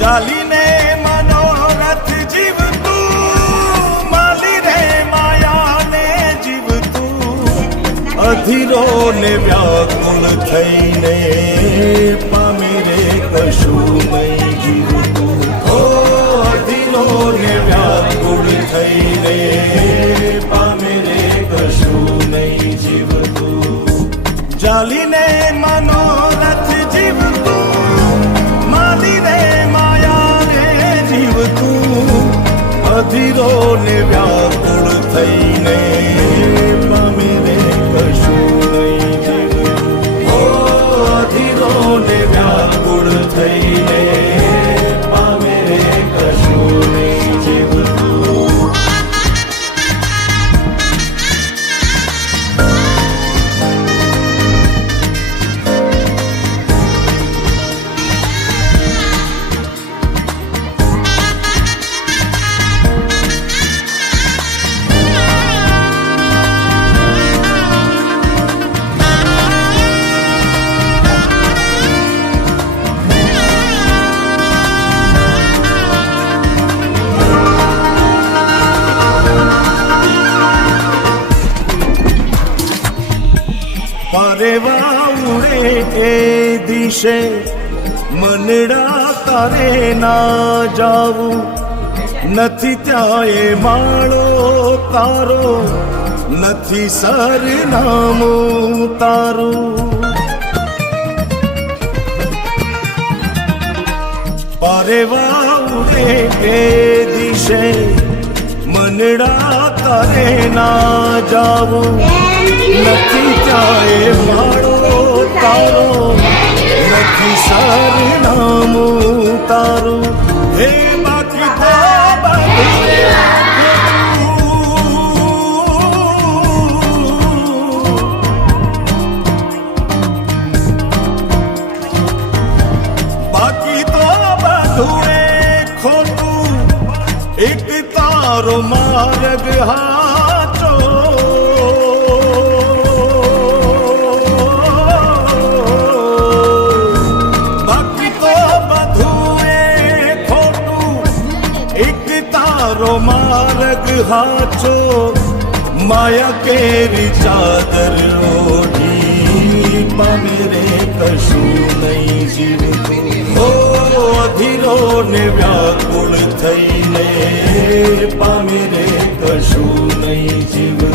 ચાલીને મનોરથ જીવતું, માલી રે માયાને જીવતું, અધીરો ને વ્યાકુળ થઈને પામે રે કશું નહીં જીવતું. ઓ અધીરો ને વ્યાકુળ થઈને પામે રે કશું નહીં જીવતું. ચાલીને મનોરથ જીવતું, માલી રે અધીરો ને વ્યાકુળ થઈને પામે રે કશું નહીં જીવતું. ઓ અધીરો ને વ્યાકુળ થઈને પામે રે કશું નહીં જીવતું. પરેવા ઉડે એ દિશે મનડા તારે ના જાવું, નથી ત્યાં એ માળો તારો, નથી સરનામું તારું. પરેવા ઉડે એ દિશે મનડા તારે ના જાવું, નથી ત્યાં એ માળો તારો, નથી સરનામું તારું. હે બાકી તો બાકી તો બધું એ ખોટું, એક તારો માર્ગ હાચો. માર્ગ હાચો, માયા કેરી ચાદર ઓઢી પામે રે કશું નહીં જીવતું. ઓ અધીરો ને વ્યાકુળ થઈને પામે રે કશું નહીં જીવતું.